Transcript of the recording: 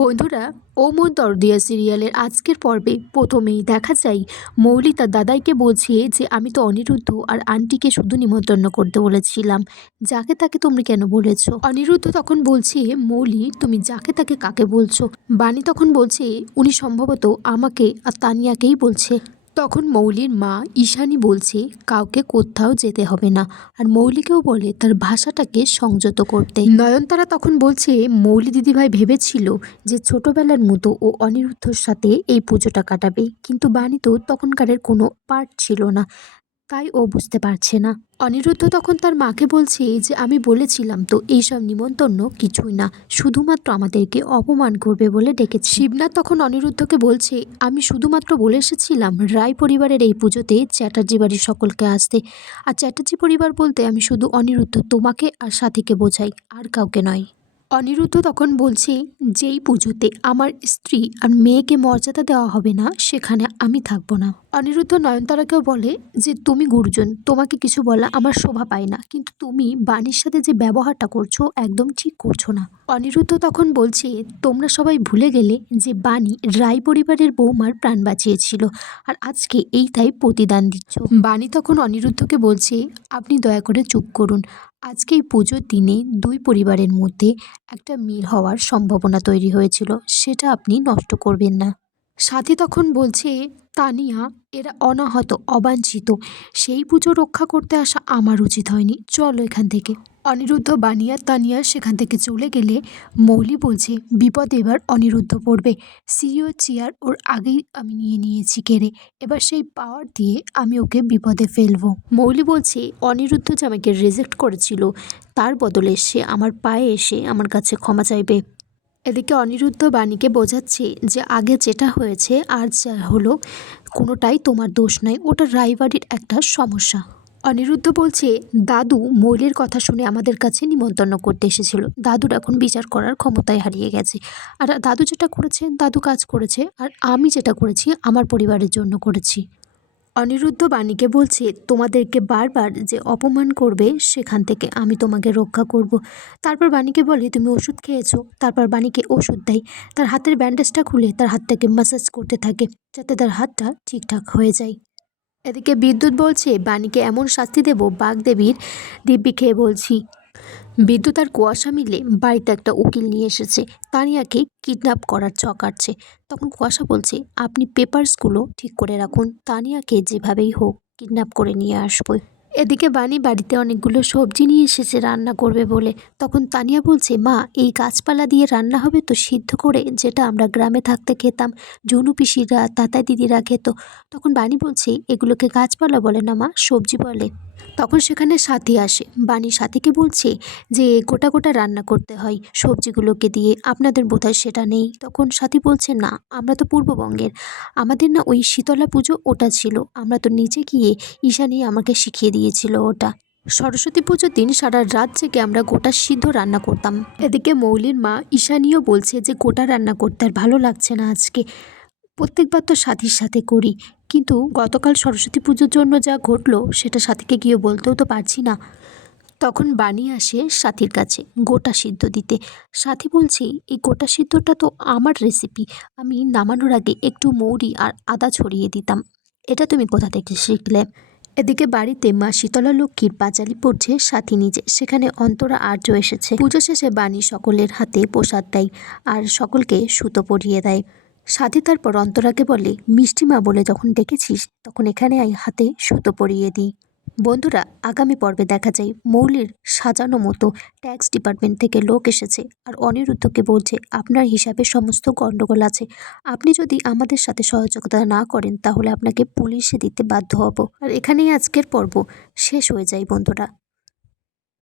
বন্ধুরা, ও মন দরদিয়া সিরিয়ালের আজকের পর্বে প্রথমেই দেখা যায় মৌলি তার দাদাইকে বলছে যে আমি তো অনিরুদ্ধ আর আন্টিকে শুধু নিমন্ত্রণ করতে বলেছিলাম, যাকে তাকে তুমি কেন বলেছো? অনিরুদ্ধ তখন বলছে, মৌলি তুমি যাকে তাকে কাকে বলছো? বাণী তখন বলছে উনি সম্ভবত আমাকে আর তানিয়াকেই বলছে। তখন মৌলির মা ঈশানী বলছে কাউকে কোথাও যেতে হবে না, আর মৌলিকেও বলে তার ভাষাটাকে সংযত করতে। নয়নতারা তখন বলছে মৌলি দিদিভাই ভেবেছিল যে ছোটবেলার মতো ও অনিরুদ্ধর সাথে এই পুজোটা কাটাবে, কিন্তু বাণী তো তখনকারের কোনো পার্ট ছিল না, তাই ও বুঝতে পারছে না। অনিরুদ্ধ তখন তার মাকে বলছে যে আমি বলেছিলাম তো এইসব নিমন্ত্রণ কিছুই না, শুধুমাত্র আমাদেরকে অপমান করবে বলে ডেকেছে। শিবনাথ তখন অনিরুদ্ধকে বলছে আমি শুধুমাত্র বলে এসেছিলাম রায় পরিবারের এই পুজোতে চ্যাটার্জি বাড়ির সকলকে আসতে, আর চ্যাটার্জি পরিবার বলতে আমি শুধু অনিরুদ্ধ তোমাকে আর সাথীকে বোঝাই, আর কাউকে নয়। অনিরুদ্ধ তখন বলছে যেই পুজোতে আমার স্ত্রী আর মেয়েকে মর্যাদা দেওয়া হবে না সেখানে আমি থাকবো না। অনিরুদ্ধ নয়নতারাকেও বলে যে তুমি গুরুজন, তোমাকে কিছু বলা আমার শোভা পায় না, কিন্তু তুমি বাণীর সাথে যে ব্যবহারটা করছো একদম ঠিক করছো না। অনিরুদ্ধ তখন বলছে তোমরা সবাই ভুলে গেলে যে বাণী রায় পরিবারের বৌমার প্রাণ বাঁচিয়েছিল, আর আজকে এই তাই প্রতিদান দিচ্ছ। বাণী তখন অনিরুদ্ধকে বলছে আপনি দয়া করে চুপ করুন, আজকে এই পুজোর দিনে দুই পরিবারের মধ্যে একটা মিল হওয়ার সম্ভাবনা তৈরি হয়েছিল, সেটা আপনি নষ্ট করবেন না। সাথী তখন বলছে তানিয়া এরা অনাহত অবাঞ্ছিত, সেই পুজো রক্ষা করতে আসা আমার উচিত হয়নি, চলো এখান থেকে। অনিরুদ্ধ বানিয়া তানিয়া সেখান থেকে চলে গেলে মৌলি বলছে বিপদ এবার অনিরুদ্ধ পড়বে, সিইও চেয়ার ওর আগেই আমি নিয়ে নিয়েছি কেড়ে, এবার সেই পাওয়ার দিয়ে আমি ওকে বিপদে ফেলবো। মৌলি বলছে অনিরুদ্ধ যে আমাকে রিজেক্ট করেছিল তার বদলে সে আমার পায়ে এসে আমার কাছে ক্ষমা চাইবে। এদিকে অনিরুদ্ধ বাণীকে বোঝাচ্ছে যে আগে যেটা হয়েছে আর যা হলো কোনোটাই তোমার দোষ নয়, ওটা রায়বাড়ির একটা সমস্যা। অনিরুদ্ধ বলছে দাদু মৌলির কথা শুনে আমাদের কাছে নিমন্ত্রণ করতে এসেছিল, দাদুর এখন বিচার করার ক্ষমতায় হারিয়ে গেছে, আর দাদু যেটা করেছে দাদু কাজ করেছে, আর আমি যেটা করেছি আমার পরিবারের জন্য করেছি। অনিরুদ্ধ বাণীকে বলছে তোমাদেরকে বারবার যে অপমান করবে সেখান থেকে আমি তোমাকে রক্ষা করব। তারপর বাণীকে বলে তুমি ওষুধ খেয়েছো, তারপর বাণীকে ওষুধ দেয়, তার হাতের ব্যান্ডেজটা খুলে তার হাতটাকে ম্যাসাজ করতে থাকে যাতে তার হাতটা ঠিকঠাক হয়ে যায়। এদিকে বিদ্যুৎ বলছে বাণীকে এমন শাস্তি দেব বাগদেবীর দিব্যি খেয়ে বলছি। বিদ্যুৎ আর কুয়াশা মিলে বাড়িতে একটা উকিল নিয়ে এসেছে, তানিয়াকে কিডন্যাপ করার চক্রাচ্ছে। তখন কুয়াশা বলছে আপনি পেপারসগুলো ঠিক করে রাখুন, তানিয়াকে যেভাবেই হোক কিডন্যাপ করে নিয়ে আসবো। এদিকে বাণী বাড়িতে অনেকগুলো সবজি নিয়ে এসেছে রান্না করবে বলে, তখন তানিয়া বলছে মা এই গাছপালা দিয়ে রান্না হবে তো সিদ্ধ করে, যেটা আমরা গ্রামে থাকতে খেতাম, জনু পিসিরা তাতা দিদিরা খেত। তখন বাণী বলছে এগুলোকে গাছপালা বলে না মা, সবজি বলে। তখন সেখানে সাথী আসে, বাণী সাথীকে বলছে যে গোটা গোটা রান্না করতে হয় সবজিগুলোকে দিয়ে, আপনাদের বোধহয় সেটা নেই। তখন সাথী বলছে না আমরা তো পূর্ববঙ্গের, আমাদের না ওই শীতলা পুজো ওটা ছিল, আমরা তো নিচে গিয়ে ঈশানী আমাকে শিখিয়ে দিয়েছিল ওটা। সরস্বতী পুজোর দিন সারা রাত জেগে আমরা গোটা সিদ্ধ রান্না করতাম। এদিকে মৌলির মা ঈশানীও বলছে যে গোটা রান্না করতে আর ভালো লাগছে না আজকে, প্রত্যেকবার তো সাথীর সাথে করি, কিন্তু গতকাল সরস্বতী পুজোর জন্য যা ঘটলো সেটা সাথীকে গিয়ে বলতেও তো পারছি না। তখন বাণী আসে সাথীর কাছে গোটা সিদ্ধ দিতে। সাথী বলছে এই গোটা সিদ্ধটা তো আমার রেসিপি, আমি নামানোর আগে একটু মৌরি আর আদা ছড়িয়ে দিতাম, এটা তুমি কোথা থেকে শিখলে? এদিকে বাড়িতে মা শীতলা লক্ষ্মীর পাঁচালি পড়ছে সাথী নিজে, সেখানে অন্তরা আর্য এসেছে। পুজো শেষে বাণী সকলের হাতে প্রসাদ দেয় আর সকলকে সুতো পরিয়ে দেয়। সাথী তারপর অন্তরাকে বলে মিষ্টি মা বলে যখন ডেকেছিস তখন এখানে হাতে সুতো পরিয়ে দিই। বন্ধুরা, আগামী পর্বে দেখা যায় মৌলির সাজানো মতো ট্যাক্স ডিপার্টমেন্ট থেকে লোক এসেছে আর অনিরুদ্ধকে বলছে আপনার হিসাবে সমস্ত গণ্ডগোল আছে, আপনি যদি আমাদের সাথে সহযোগিতা না করেন তাহলে আপনাকে পুলিশে দিতে বাধ্য হব। আর এখানেই আজকের পর্ব শেষ হয়ে যায় বন্ধুরা।